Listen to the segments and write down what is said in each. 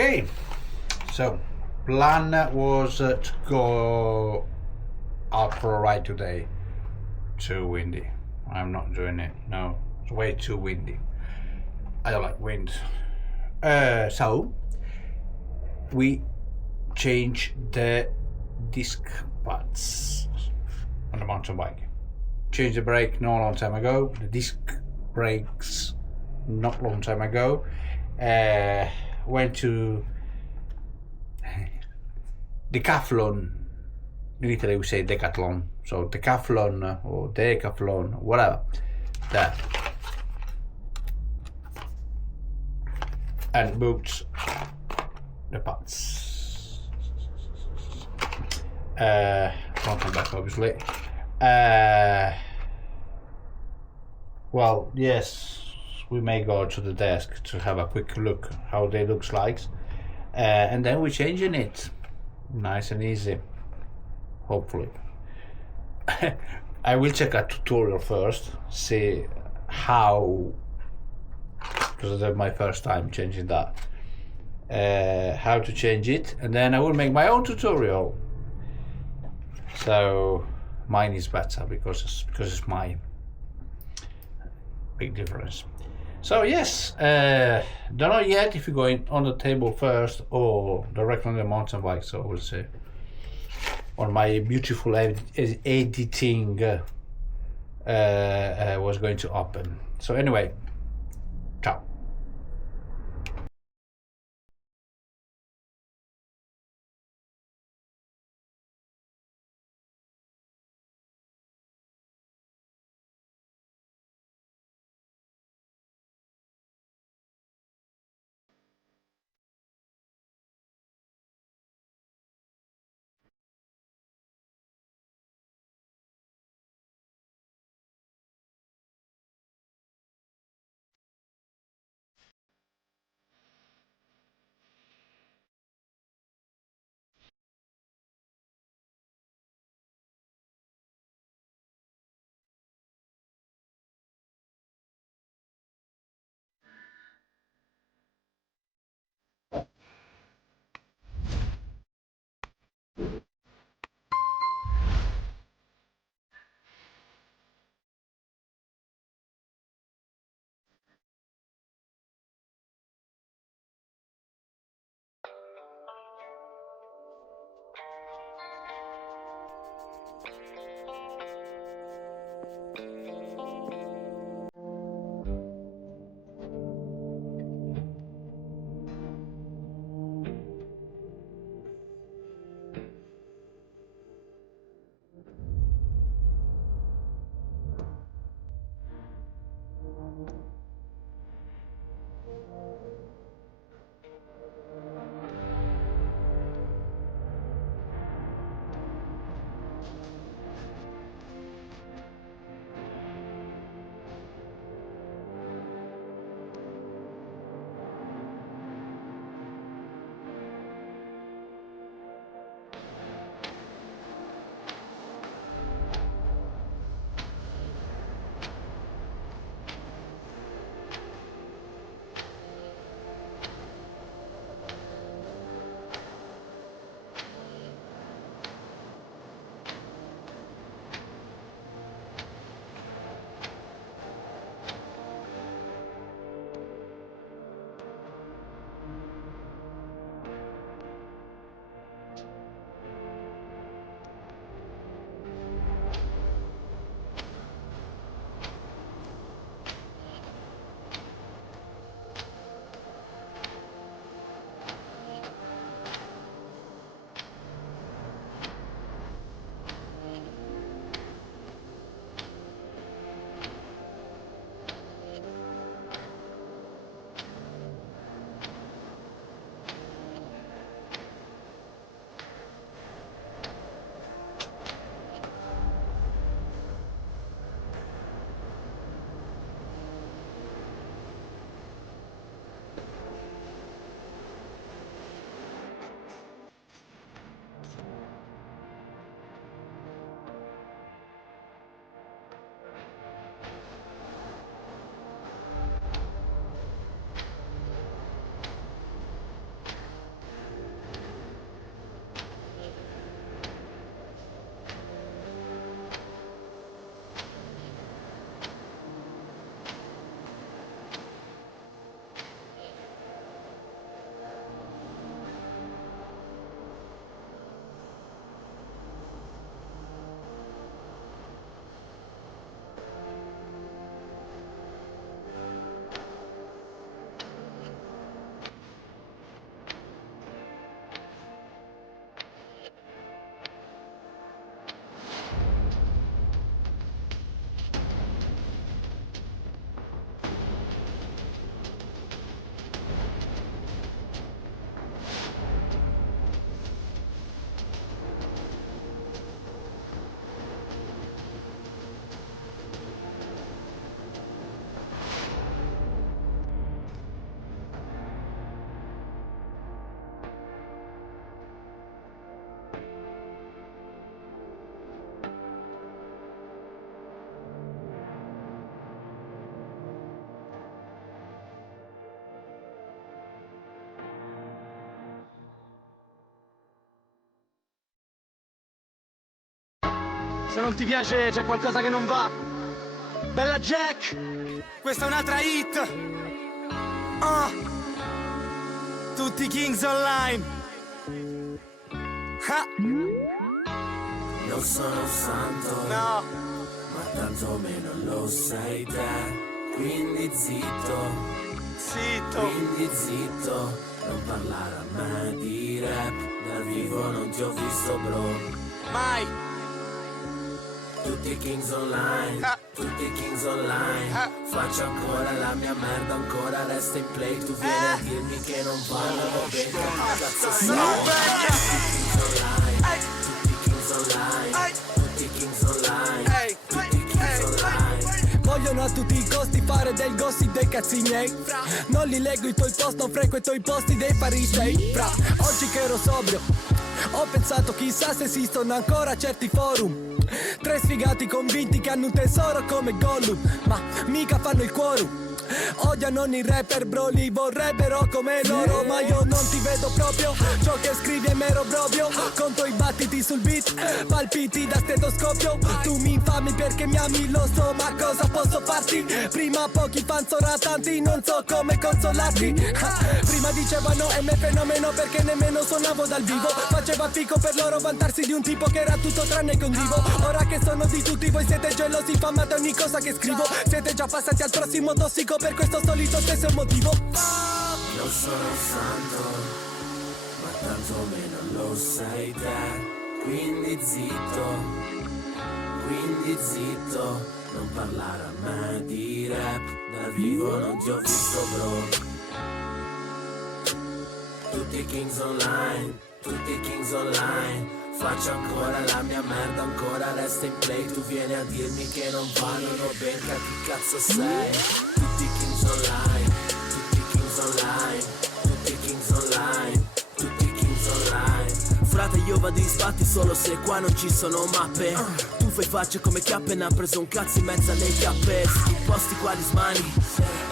Okay, so plan was to go out for a ride today. Too windy. I'm not doing it. No, it's way too windy. I don't like wind. So we change the disc pads on the mountain bike. Changed the brake not a long time ago. The disc brakes not long time ago. Went to Decathlon. In Italy we say Decathlon. So Decathlon or Decathlon, whatever. There. And booked the parts. Mountain bike, obviously. Well, yes, we may go to the desk to have a quick look how they looks like, and then we're changing it, nice and easy. Hopefully, I will check a tutorial first, see how, because that's my first time changing that. How to change it, and then I will make my own tutorial. So mine is better because it's mine. Big difference. So yes, don't know yet if you're going on the table first or directly on the mountain bike. So we'll see. On my beautiful editing was going to open. So anyway, ciao. Se non ti piace c'è qualcosa che non va. Bella Jack, questa è un'altra hit. Tutti Kings Online. Non sono un santo, No, ma tanto meno lo sei te. Quindi zitto. non parlare a me di rap. Dal vivo non ti ho visto bro. Mai. Tutti Kings Online, tutti Kings Online. Faccio ancora la mia merda, ancora resta in play. Tu vieni a dirmi che non parlano bene. Che cazzo sei? Tutti Kings Online, tutti Kings Online, tutti Kings Online. Vogliono a tutti i costi fare del gossip dei cazzi miei. Non li leggo i tuoi post, non frequento i posti dei farisei. Fra, oggi che ero sobrio ho pensato chissà se esistono ancora certi forum. Tre sfigati convinti che hanno un tesoro come Gollum, ma mica fanno il quorum. Odiano i rapper bro, li vorrebbero come loro. Ma io non ti vedo proprio, ciò che scrivi è mero brobio. Conto i battiti sul beat, palpiti da stetoscopio. Tu mi infami perché mi ami, lo so, ma cosa posso farti? Prima pochi fan sono tanti, non so come consolarti. Prima dicevano M fenomeno perché nemmeno suonavo dal vivo. Faceva fico per loro vantarsi di un tipo che era tutto tranne che un divo. Ora che sono di tutti voi siete gelosi, famate ogni cosa che scrivo. Siete già passati al prossimo tossico per questo solito stesso motivo. Non sono un santo, ma tanto meno lo sei te. Quindi zitto, non parlare a me di rap. Dal vivo non ti ho visto bro. Tutti Kings Online, tutti Kings Online. Faccio ancora la mia merda, ancora resta in play. Tu vieni a dirmi che non vanno ben, che cazzo sei? Tutti Kings Online, tutti Kings Online, tutti Kings Online, tutti Kings Online. Frate io vado in sbatti solo se qua non ci sono mappe. Tu fai facce come chi appena ha preso un cazzo in mezzo alle chiappe. Sti posti quali smani,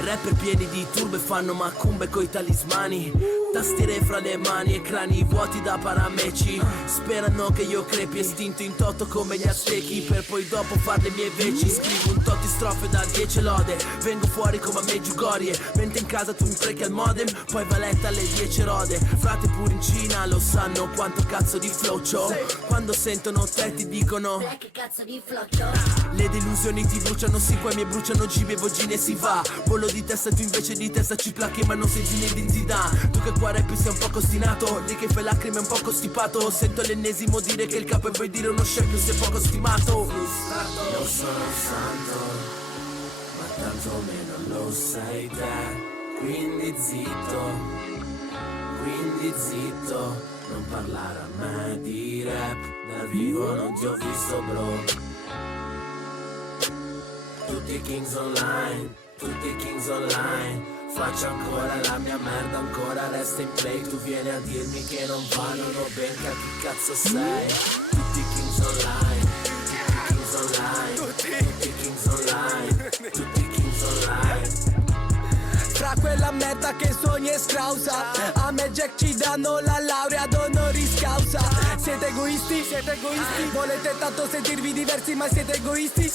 rapper pieni di turbe fanno macumbe coi talismani. Tastiere fra le mani e crani vuoti da parameci. Sperano che io crepi estinto in toto come gli aztechi, per poi dopo far le mie veci. Scrivo un tot di strofe da 10 lode, vengo fuori come a Meggiugorie. Mentre in casa tu mi prechi al modem, poi valetta alle 10 rode. Frate pure in Cina lo sanno quanto cazzo di flow c'ho. Quando sentono te ti dicono che cazzo di floccio. le delusioni ti bruciano, sì, qua mi bruciano gibi e vogine e si va. Volo di testa, tu invece di testa ci placchi ma non sei Zinedine Zidane. Tu che qua rap sei un po' costinato, lì che fai lacrime un po' costipato. Sento l'ennesimo dire che il capo e vuoi dire uno scempio sei poco stimato. Non sono un santo, ma tanto meno lo sei te. Quindi zitto, non parlare a me di rap. Dal vivo non ti ho visto bro. Tutti Kings Online, tutti Kings Online. Faccio ancora la mia merda, ancora resta in play. Tu vieni a dirmi che non vanno ben, che cazzo sei? Tutti Kings Online, tutti Kings Online, tutti Kings Online, tutti Kings Online. Fra quella merda che suoni e scrausa, a me Jack ci danno la laurea ad honoris causa. Siete egoisti? Volete tanto sentirvi diversi ma siete egoisti?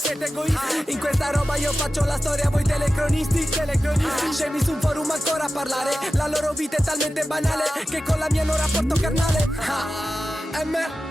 In questa roba io faccio la storia, voi telecronisti. Scemi su un forum ancora a parlare, la loro vita è talmente banale che con la mia non rapporto carnale. M